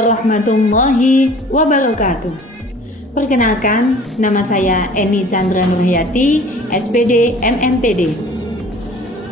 warahmatullahi wabarakatuh. Perkenalkan, nama saya Eni Chandra Nurhayati, SPD MMPD.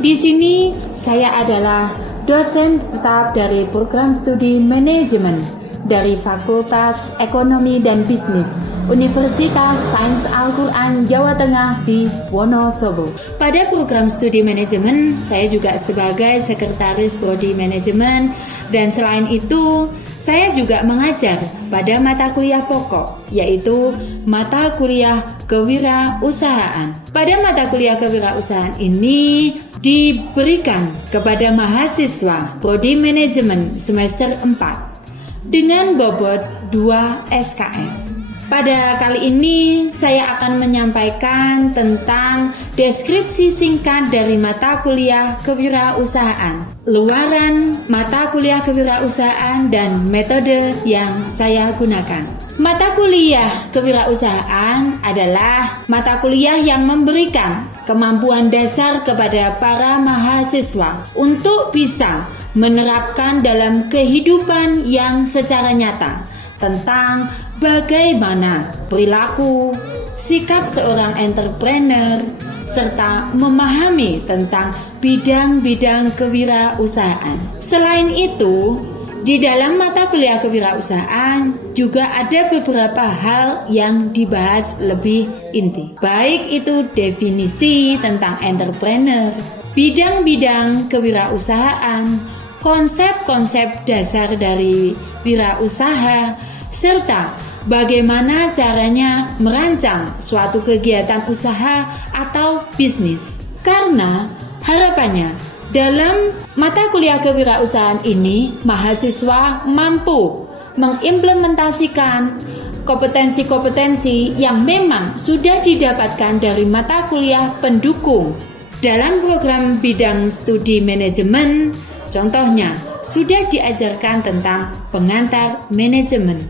Di sini saya adalah dosen tetap dari program studi manajemen dari Fakultas Ekonomi dan Bisnis Universitas Sains Al-Quran Jawa Tengah di Wonosobo. Pada program studi manajemen, saya juga sebagai sekretaris prodi manajemen, dan selain itu, saya juga mengajar pada mata kuliah pokok, yaitu mata kuliah kewirausahaan. Pada mata kuliah kewirausahaan ini diberikan kepada mahasiswa prodi manajemen semester 4 dengan bobot 2 SKS. Pada kali ini saya akan menyampaikan tentang deskripsi singkat dari mata kuliah kewirausahaan, luaran mata kuliah kewirausahaan, dan metode yang saya gunakan. Mata kuliah kewirausahaan adalah mata kuliah yang memberikan kemampuan dasar kepada para mahasiswa untuk bisa menerapkan dalam kehidupan yang secara nyata tentang bagaimana perilaku, sikap seorang entrepreneur, serta memahami tentang bidang-bidang kewirausahaan. Selain itu, di dalam mata kuliah kewirausahaan juga ada beberapa hal yang dibahas lebih inti. Baik itu definisi tentang entrepreneur, bidang-bidang kewirausahaan, konsep-konsep dasar dari wirausaha, serta bagaimana caranya merancang suatu kegiatan usaha atau bisnis. Karena harapannya dalam mata kuliah kewirausahaan ini, mahasiswa mampu mengimplementasikan kompetensi-kompetensi yang memang sudah didapatkan dari mata kuliah pendukung dalam program bidang studi manajemen. Contohnya, sudah diajarkan tentang pengantar manajemen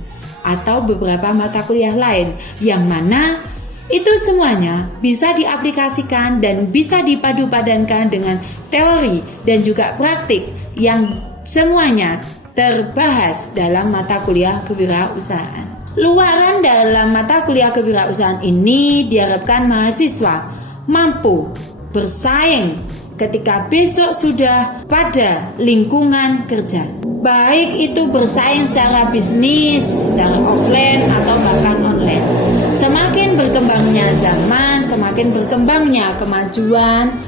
atau beberapa mata kuliah lain yang mana itu semuanya bisa diaplikasikan dan bisa dipadu-padankan dengan teori dan juga praktik yang semuanya terbahas dalam mata kuliah kewirausahaan. Luaran dalam mata kuliah kewirausahaan ini diharapkan mahasiswa mampu bersaing ketika besok sudah pada lingkungan kerja, baik itu bersaing secara bisnis, secara offline atau bahkan online. Semakin berkembangnya zaman, semakin berkembangnya kemajuan,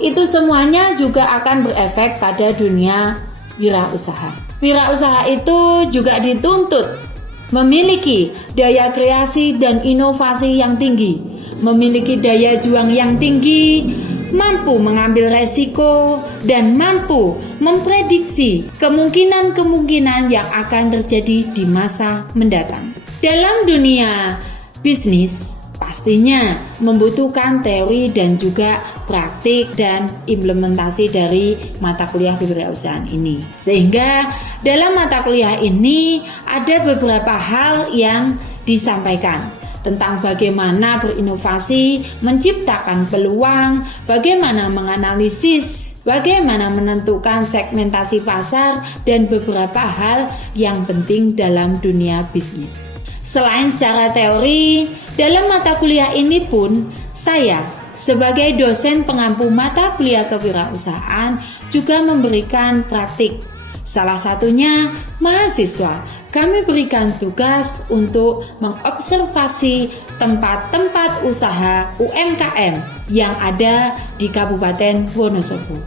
itu semuanya juga akan berefek pada dunia wirausaha. Wirausaha itu juga dituntut memiliki daya kreasi dan inovasi yang tinggi, memiliki daya juang yang tinggi, mampu mengambil resiko, dan mampu memprediksi kemungkinan-kemungkinan yang akan terjadi di masa mendatang. Dalam dunia bisnis, pastinya membutuhkan teori dan juga praktik dan implementasi dari mata kuliah kewirausahaan ini. Sehingga dalam mata kuliah ini ada beberapa hal yang disampaikan tentang bagaimana berinovasi, menciptakan peluang, bagaimana menganalisis, bagaimana menentukan segmentasi pasar, dan beberapa hal yang penting dalam dunia bisnis. Selain secara teori, dalam mata kuliah ini pun saya sebagai dosen pengampu mata kuliah kewirausahaan juga memberikan praktik. Salah satunya mahasiswa, kami berikan tugas untuk mengobservasi tempat-tempat usaha UMKM yang ada di Kabupaten Wonosobo.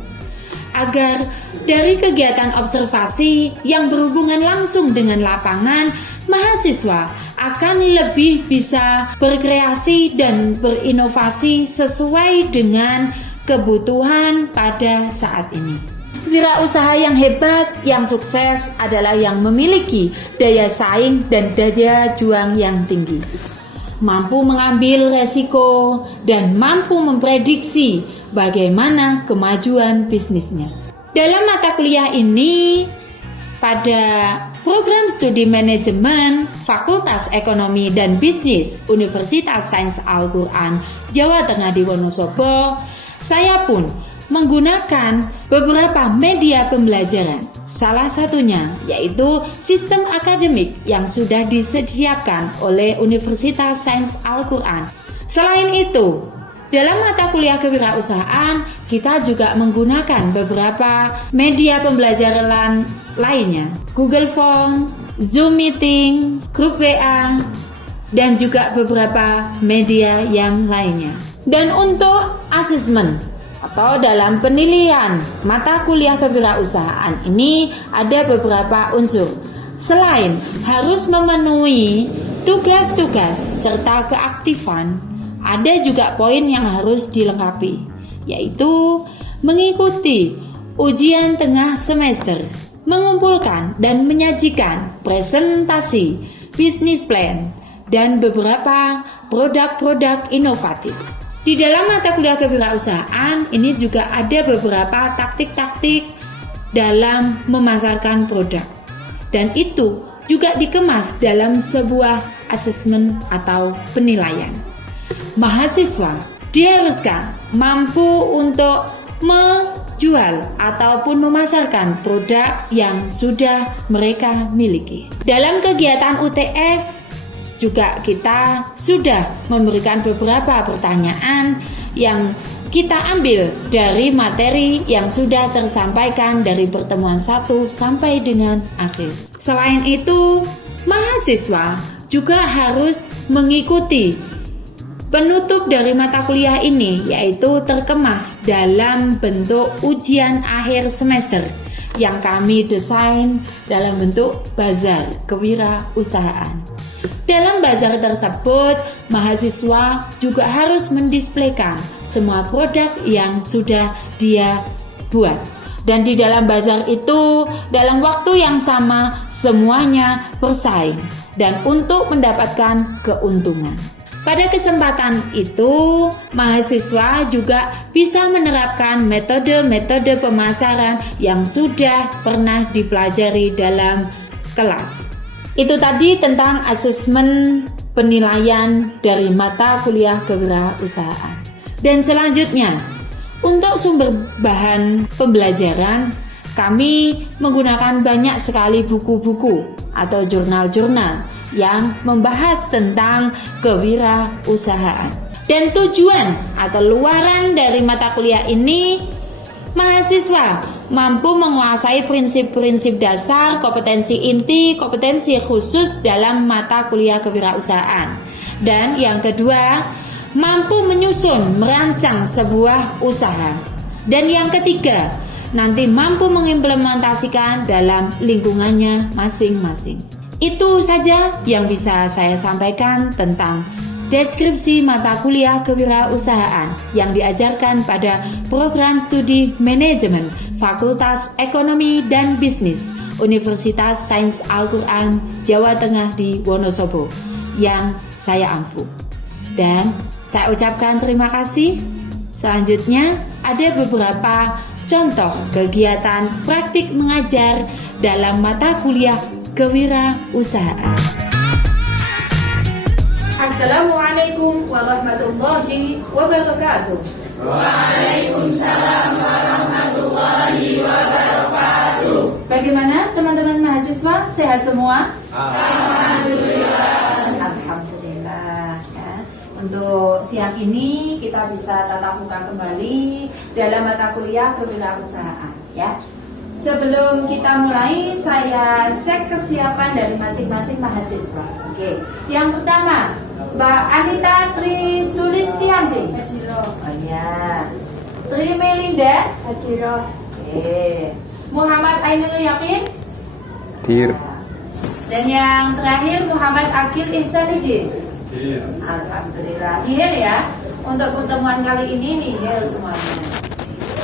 Agar dari kegiatan observasi yang berhubungan langsung dengan lapangan, mahasiswa akan lebih bisa berkreasi dan berinovasi sesuai dengan kebutuhan pada saat ini. Wirausaha yang hebat, yang sukses adalah yang memiliki daya saing dan daya juang yang tinggi, mampu mengambil resiko, dan mampu memprediksi bagaimana kemajuan bisnisnya. Dalam mata kuliah ini, pada program studi manajemen Fakultas Ekonomi dan Bisnis Universitas Sains Al-Quran Jawa Tengah di Wonosobo, saya pun menggunakan beberapa media pembelajaran Salah satunya yaitu sistem akademik yang sudah disediakan oleh Universitas Sains Al-Quran. Selain itu, dalam mata kuliah kewirausahaan, kita juga menggunakan beberapa media pembelajaran lainnya. Google Form, Zoom Meeting, grup WA, dan juga beberapa media yang lainnya. Dan untuk asesmen atau dalam penilaian mata kuliah kewirausahaan ini ada beberapa unsur. Selain harus memenuhi tugas-tugas serta keaktifan, ada juga poin yang harus dilengkapi, yaitu mengikuti ujian tengah semester, mengumpulkan dan menyajikan presentasi, bisnis plan, dan beberapa produk-produk inovatif. Di dalam mata kuliah kewirausahaan ini juga ada beberapa taktik-taktik dalam memasarkan produk. Dan itu juga dikemas dalam sebuah asesmen atau penilaian. Mahasiswa diharuskan mampu untuk menjual ataupun memasarkan produk yang sudah mereka miliki. Dalam kegiatan UTS juga kita sudah memberikan beberapa pertanyaan yang kita ambil dari materi yang sudah tersampaikan dari pertemuan 1 sampai dengan akhir. Selain itu, mahasiswa juga harus mengikuti penutup dari mata kuliah ini, yaitu terkemas dalam bentuk ujian akhir semester yang kami desain dalam bentuk bazar kewirausahaan. Dalam bazar tersebut, mahasiswa juga harus mendisplaykan semua produk yang sudah dia buat. Dan di dalam bazar itu, dalam waktu yang sama, semuanya bersaing dan untuk mendapatkan keuntungan. Pada kesempatan itu, mahasiswa juga bisa menerapkan metode-metode pemasaran yang sudah pernah dipelajari dalam kelas. Itu tadi tentang asesmen penilaian dari mata kuliah kewirausahaan. Dan selanjutnya, untuk sumber bahan pembelajaran, kami menggunakan banyak sekali buku-buku atau jurnal-jurnal yang membahas tentang kewirausahaan. Dan tujuan atau luaran dari mata kuliah ini, mahasiswa mampu menguasai prinsip-prinsip dasar, kompetensi inti, kompetensi khusus dalam mata kuliah kewirausahaan. Dan yang kedua, mampu menyusun, merancang sebuah usaha. Dan yang ketiga, nanti mampu mengimplementasikan dalam lingkungannya masing-masing. Itu saja yang bisa saya sampaikan tentang deskripsi mata kuliah kewirausahaan yang diajarkan pada program studi manajemen Fakultas Ekonomi dan Bisnis Universitas Sains Al-Quran Jawa Tengah di Wonosobo yang saya ampu. Dan saya ucapkan terima kasih. Selanjutnya ada beberapa contoh kegiatan praktik mengajar dalam mata kuliah kewirausahaan. Assalamualaikum warahmatullahi wabarakatuh. Waalaikumsalam warahmatullahi wabarakatuh. Bagaimana teman-teman mahasiswa? Sehat semua? Alhamdulillah. Alhamdulillah ya. Untuk siang ini kita bisa tatap muka kembali dalam mata kuliah kewirausahaan ya. Sebelum kita mulai, saya cek kesiapan dari masing-masing mahasiswa. Oke. Yang pertama, Mbak Anita Tri Sulistianti. Hajiro. Oh ya. Tri Melinda. Hajiro. Oke. Muhammad Ainul Yakin. Tir. Dan yang terakhir Muhammad Akil Ihsanuddin. Tir. Alhamdulillah. Iya ya. Untuk pertemuan kali ini nih ya semuanya.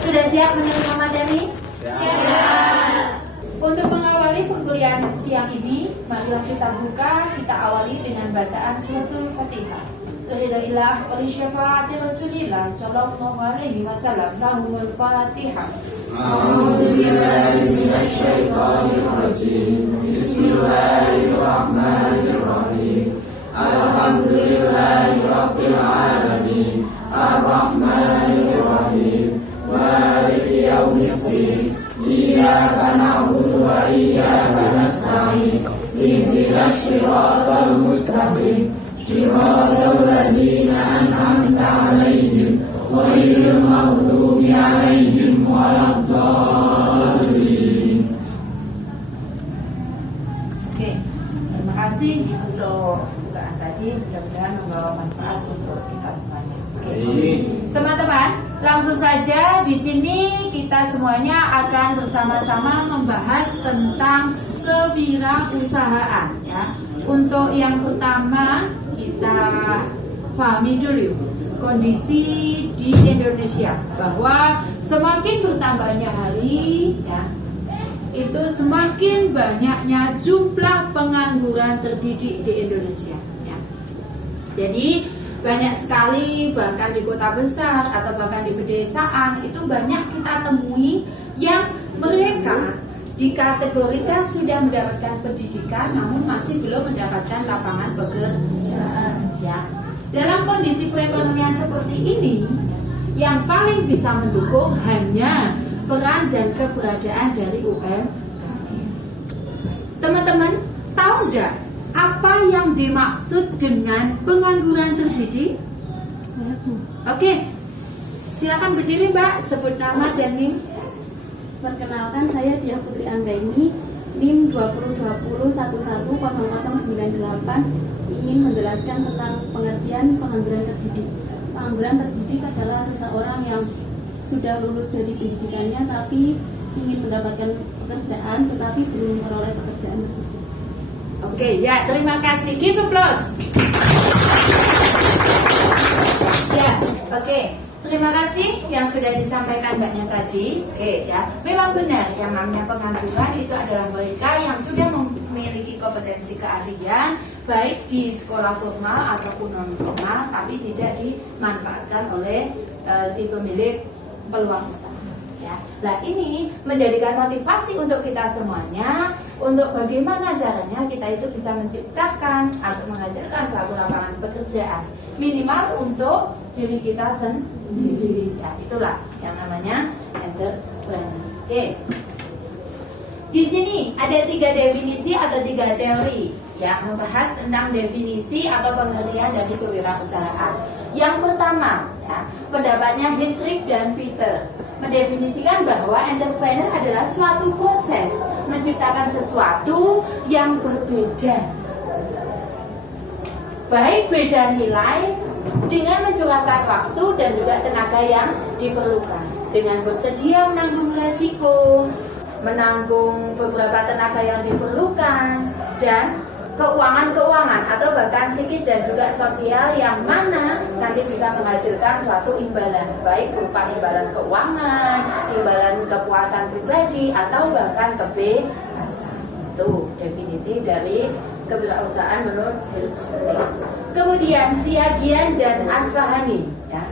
Sudah siap menurut materi? Siap. Untuk mengawali perkuliahan siang ini, marilah kita awali dengan bacaan suratul Fatihah. Ridailah wali syafaati Rasulillah sallallahu alaihi wasallam. Lahumul Fatihah. A'udzubillahi minasyaitonir rajim. Bismillahirrahmanirrahim. Alhamdulillahi rabbil alamin. Ar-Rahmanir Rahim. Maliki yaumiddin. Iyyaka na'budu اهدنا الصراط المستقيم صراط الذين أنعمت عليهم غير المغضوب عليهم ولا الضالين. Oke, terima kasih untuk bukaan tadi, mudah-mudahan membawa manfaat untuk kita semuanya. Teman-teman, langsung saja di sini kita semuanya akan bersama-sama membahas tentang kewirausahaan ya. Untuk yang pertama kita pahami dulu kondisi di Indonesia bahwa semakin bertambahnya hari ya, itu semakin banyaknya jumlah pengangguran terdidik di Indonesia ya. Jadi banyak sekali bahkan di kota besar atau bahkan di pedesaan itu banyak kita temui yang mereka dikategorikan sudah mendapatkan pendidikan namun masih belum mendapatkan lapangan pekerjaan ya. Dalam kondisi perekonomian seperti ini yang paling bisa mendukung hanya peran dan keberadaan dari UMKM. Teman-teman tahu enggak apa yang dimaksud dengan pengangguran terdidik? Oke, silakan berdiri Mbak, sebut nama dan NIM. Perkenalkan, saya Tia Putri Anggraini, NIM 2020110098, ingin menjelaskan tentang pengertian pengangguran terdidik. Pengangguran terdidik adalah seseorang yang sudah lulus dari pendidikannya tapi ingin mendapatkan pekerjaan tetapi belum memperoleh pekerjaan tersebut. Oke, ya, terima kasih. Give applause. Ya, oke. Terima kasih yang sudah disampaikan Mbaknya tadi. Oke, ya. Memang benar yang namanya pengangguran itu adalah mereka yang sudah memiliki kompetensi keahlian baik di sekolah formal ataupun non formal tapi tidak dimanfaatkan oleh si pemilik peluang usaha. Ya. Nah, ini menjadikan motivasi untuk kita semuanya untuk bagaimana caranya kita itu bisa menciptakan atau menghasilkan suatu lapangan pekerjaan minimal untuk diri kita sendiri. Ya, itulah yang namanya entrepreneur. Oke. Di sini ada 3 definisi atau 3 teori yang membahas tentang definisi atau pengertian dari kewirausahaan. Yang pertama, ya, pendapatnya Heesrich dan Peter mendefinisikan bahwa entrepreneur adalah suatu proses menciptakan sesuatu yang berbeda, baik beda nilai dengan mencurahkan waktu dan juga tenaga yang diperlukan, dengan bersedia menanggung resiko, menanggung beberapa tenaga yang diperlukan, dan keuangan atau bahkan psikis dan juga sosial yang mana nanti bisa menghasilkan suatu imbalan, baik berupa imbalan keuangan, imbalan kepuasan pribadi atau bahkan kebebasan. Itu definisi dari kewirausahaan menurut Heesrich. Kemudian Siagian dan Asfahani ya.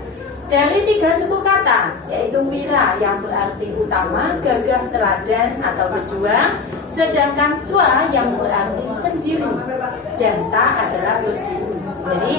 Dari 3 suku kata, yaitu wira yang berarti utama, gagah, teladan atau berjuang, sedangkan swa yang berarti sendiri, dan ta adalah berdiri. Jadi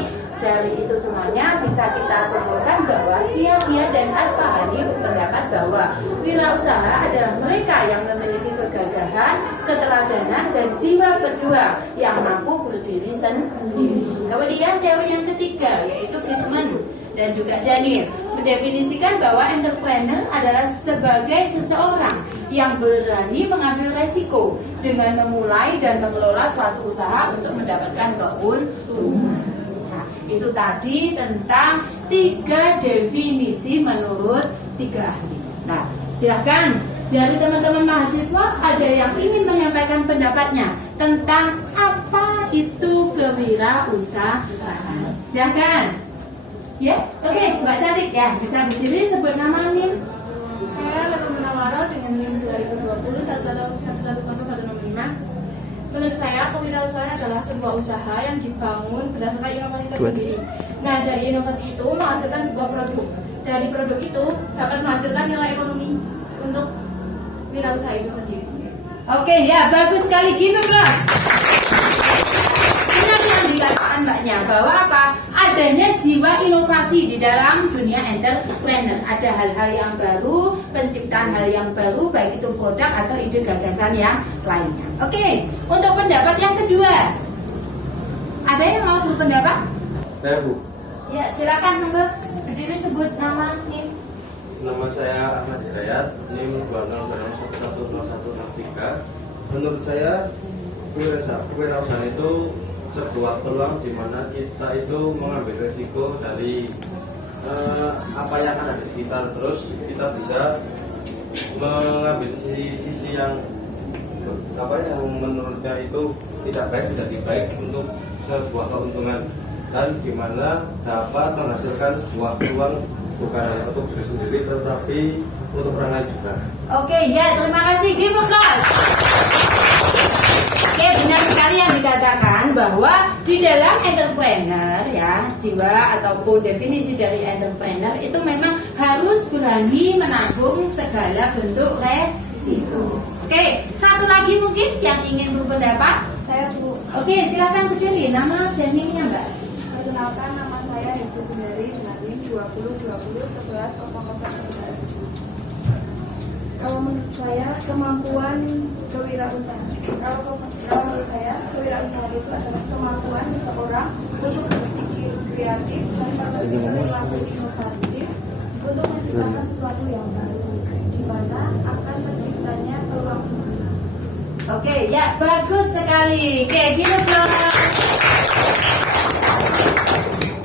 dari itu semuanya bisa kita simpulkan bahwa Siagian dan Asfahani berpendapat bahwa wirausaha adalah mereka yang memiliki kegagahan, keteladanan, dan jiwa pejuang yang mampu berdiri sendiri. Kemudian teori yang ketiga yaitu Friedman dan juga Daniel mendefinisikan bahwa entrepreneur adalah sebagai seseorang yang berani mengambil resiko dengan memulai dan mengelola suatu usaha untuk mendapatkan keuntungan. Nah, itu tadi tentang 3 definisi menurut 3 ahli. Nah, silakan dari teman-teman mahasiswa ada yang ingin menyampaikan pendapatnya tentang apa itu kewirausahaan. Silakan. Ya, oke, Mbak Cantik ya, bisa berdiri sebut nama NIM. Saya Lalu Munawaro dengan NIM 202011100165. Menurut saya, kewirausahaan adalah sebuah usaha yang dibangun berdasarkan inovasi tersendiri. Nah, dari inovasi itu menghasilkan sebuah produk. Dari produk itu dapat menghasilkan nilai ekonomi untuk wirausaha itu sendiri. Oke, ya, bagus sekali, give applause. Ini yang dikatakan Mbaknya bahwa apa? adanya jiwa inovasi di dalam dunia entrepreneur. Ada hal-hal yang baru, penciptaan hal yang baru, baik itu produk atau ide gagasan yang lainnya. Oke, untuk pendapat yang kedua, ada yang mau berpendapat? Saya Bu. Ya, silakan Mbak. Berdiri sebut nama NIM. Nama saya Ahmad Hidayat, NIM 20110103. Menurut saya kewirausahaan itu sebuah peluang di mana kita itu mengambil resiko dari apa yang ada di sekitar, terus kita bisa mengambil sisi yang menurutnya itu tidak baik menjadi baik untuk sebuah keuntungan, dan di mana dapat menghasilkan sebuah peluang bukan hanya untuk diri sendiri tetapi untuk orang lain juga. Oke, ya, terima kasih. Give applause. Oke, benar sekali yang dikatakan bahwa di dalam entrepreneur ya, jiwa ataupun definisi dari entrepreneur itu memang harus berani menanggung segala bentuk resiko. Oke, satu lagi mungkin yang ingin berpendapat. Saya Bu. Oke, silakan berdiri. Nama dan NIM-nya, Mbak. Perkenalkan, nama saya Hesti Sundari dengan NIM 2020110009. Kalau menurut saya kemampuan kewirausahaan. Kalau menurut saya kewirausahaan itu adalah kemampuan seseorang untuk berpikir kreatif dan berperilaku inovatif untuk menciptakan sesuatu yang baru, di mana akan terciptanya peluang bisnis. Oke, ya, bagus sekali. Oke, gini dong.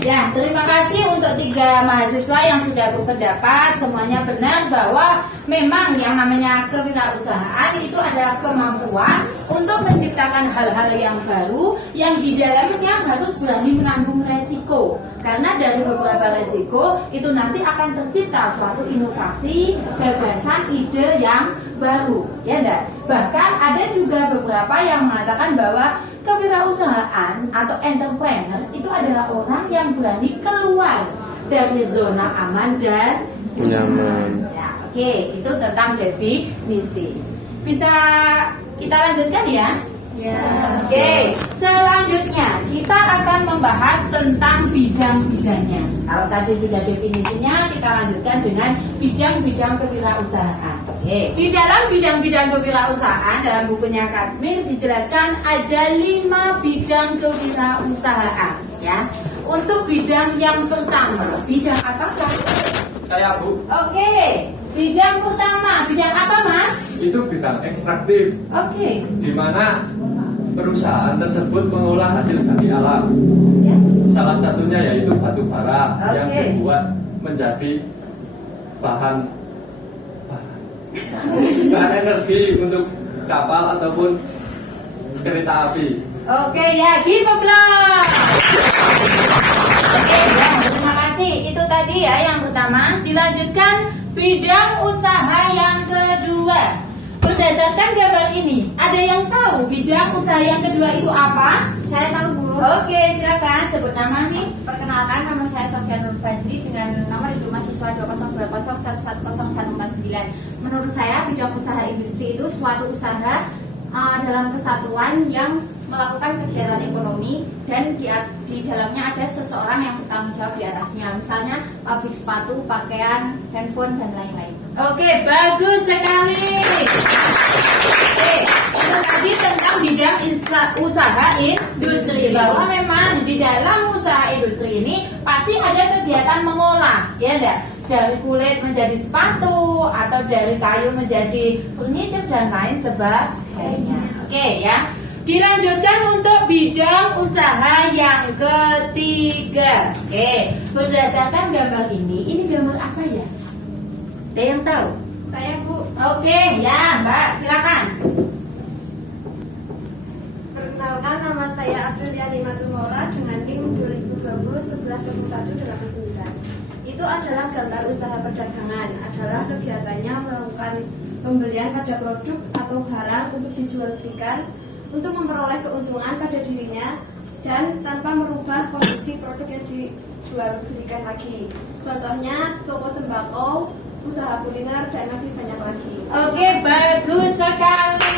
Ya, terima kasih untuk 3 mahasiswa yang sudah berpendapat. Semuanya benar bahwa memang yang namanya kewirausahaan itu adalah kemampuan untuk menciptakan hal-hal yang baru yang di dalamnya harus berani menanggung resiko. Karena dari beberapa resiko itu nanti akan tercipta suatu inovasi, gagasan, ide yang baru, ya enggak? Bahkan ada juga beberapa yang mengatakan bahwa kewirausahaan atau entrepreneur itu adalah orang yang berani keluar dari zona aman dan Nyaman. ya, oke, itu tentang definisi. Bisa kita lanjutkan ya? Ya. Oke, selanjutnya kita akan membahas tentang bidang-bidangnya. Kalau tadi sudah definisinya, kita lanjutkan dengan bidang-bidang kewirausahaan. Oke, di dalam bidang-bidang kewirausahaan dalam bukunya Katsmir dijelaskan ada 5 bidang kewirausahaan. Ya, untuk bidang yang pertama, bidang apa? Saya Bu, Oke, bidang pertama, bidang apa Mas? itu bidang ekstraktif, Oke, di mana perusahaan tersebut mengolah hasil dari alam. ya. Salah satunya yaitu batu bara yang Oke. dibuat menjadi bahan energi untuk kapal ataupun kereta api. Oke ya, give applause. Oke ya, terima kasih. Itu tadi ya yang pertama. Dilanjutkan bidang usaha yang kedua. Berdasarkan gambar ini, ada yang tahu bidang usaha yang kedua itu apa? Saya tahu Bu. Oke, silakan sebut nama nih. Perkenalkan, nama saya Sofia Nur Fajri dengan nomor induk mahasiswa 202011149. Menurut saya bidang usaha industri itu suatu usaha dalam kesatuan yang melakukan kegiatan ekonomi dan di dalamnya ada seseorang yang bertanggung jawab di atasnya. Misalnya pabrik sepatu, pakaian, handphone dan lain-lain. Oke, bagus sekali. Oke, itu tadi tentang bidang usaha industri, bahwa memang di dalam usaha industri ini pasti ada kegiatan mengolah, ya enggak? Dari kulit menjadi sepatu atau dari kayu menjadi furniture dan lain sebagainya. Oke ya. Dilanjutkan untuk bidang usaha yang ketiga. Oke, berdasarkan gambar ini gambar apa ya? Ada yang tahu? Saya Bu. Oke, ya Mbak, silakan. Perkenalkan, nama saya Aprilia Limatumora dengan NIM 2020-110189. Itu adalah gambar usaha perdagangan. Adalah kegiatannya melakukan pembelian pada produk atau barang untuk dijualbelikan untuk memperoleh keuntungan pada dirinya dan tanpa merubah kondisi produk yang dijualbelikan lagi. Contohnya toko sembako, usaha kuliner, dan masih banyak lagi. Oke, bagus sekali.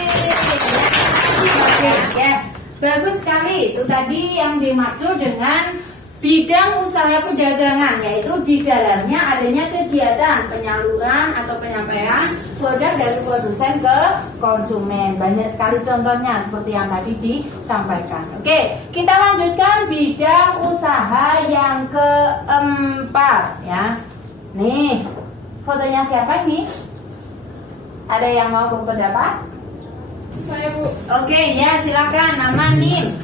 Oke, ya. Bagus sekali. Itu tadi yang dimaksud dengan bidang usaha perdagangan, yaitu di dalamnya adanya kegiatan penyaluran atau penyampaian produk dari produsen ke konsumen. Banyak sekali contohnya seperti yang tadi disampaikan. Oke, kita lanjutkan bidang usaha yang keempat ya. Nih, fotonya siapa ini? Ada yang mau berpendapat? Saya Bu. Oke, ya silakan. Nama NIM.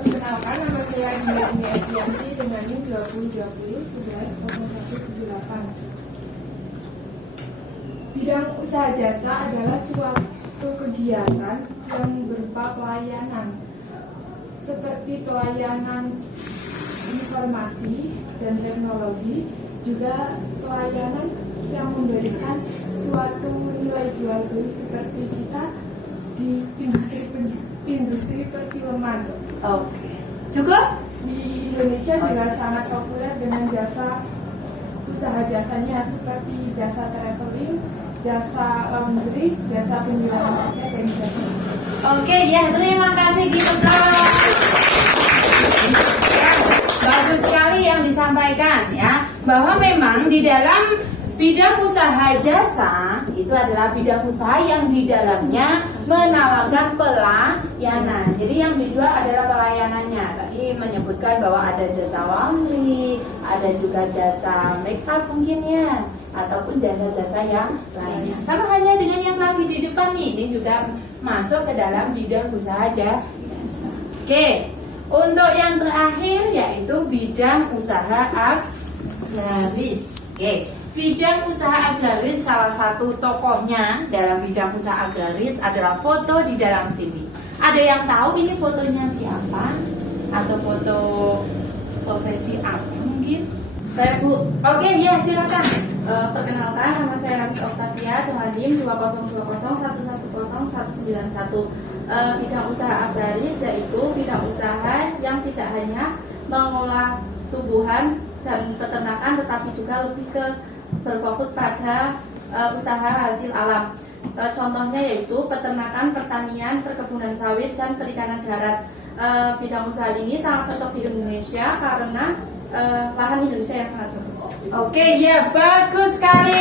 Perkenalkan, nama saya Dina Ini Edianti dengan NIM 20201108. Bidang usaha jasa adalah suatu kegiatan yang berupa pelayanan seperti pelayanan informasi dan teknologi, juga pelayanan yang memberikan suatu nilai jual beli seperti kita di industri perfilman. Oke. Cukup? Di Indonesia juga sangat populer dengan jasa usaha jasanya seperti jasa traveling, jasa laundry, jasa penjualan tiket, dan jasa. Oke, ya terima kasih gitu bagus sekali yang disampaikan ya, bahwa memang di dalam bidang usaha jasa itu adalah bidang usaha yang di dalamnya menawarkan pelayanan. Jadi yang dijual adalah pelayanannya. Tadi menyebutkan bahwa ada jasa laundry, ada juga jasa make up mungkin ya, ataupun jasa-jasa yang lainnya. Sama halnya dengan yang lagi di depan nih, ini juga masuk ke dalam bidang usaha jasa. Oke, untuk yang terakhir yaitu bidang usaha agraris. Oke. Bidang usaha agraris, salah satu tokohnya dalam bidang usaha agraris adalah foto di dalam sini. Ada yang tahu ini fotonya siapa? Atau foto profesi apa mungkin? Saya Bu. Oke, ya silakan. Perkenalkan, nama saya Ramis Octavia dengan NIM 2020110191. Bidang usaha agraris yaitu bidang usaha yang tidak hanya mengolah tumbuhan dan peternakan, tetapi juga lebih ke berfokus pada usaha hasil alam. Contohnya yaitu peternakan, pertanian, perkebunan sawit, dan perikanan darat. Bidang usaha ini sangat cocok di Indonesia karena lahan Indonesia yang sangat bagus. Oke, ya bagus sekali.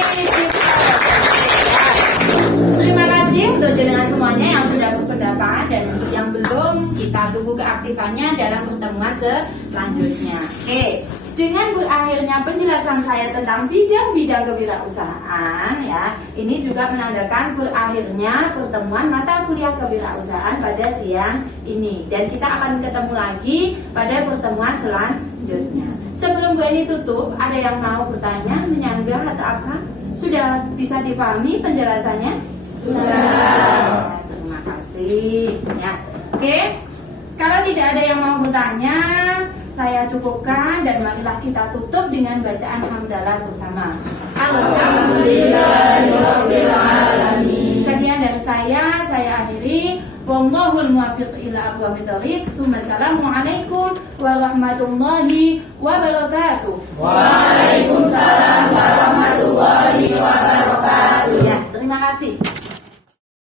Terima kasih untuk jenengan semuanya yang sudah berpendapat, dan untuk yang belum, kita tunggu keaktifannya dalam pertemuan selanjutnya. Oke. Dengan berakhirnya penjelasan saya tentang bidang-bidang kewirausahaan ya, ini juga menandakan berakhirnya pertemuan mata kuliah kewirausahaan pada siang ini, dan kita akan ketemu lagi pada pertemuan selanjutnya. Sebelum Bu Eni tutup, ada yang mau bertanya, menyanggah atau apa? Sudah bisa dipahami penjelasannya? Sudah. Terima kasih ya. Oke. Kalau tidak ada yang mau bertanya, saya cukupkan, dan marilah kita tutup dengan bacaan hamdalah bersama. Alhamdulillahirabbil alamin. Sekian dari saya akhiri. Wallahul muwaffiq ila aqwamit thoriq. Assalamualaikum warahmatullahi wabarakatuh. Waalaikumsalam warahmatullahi wabarakatuh. Ya, terima kasih.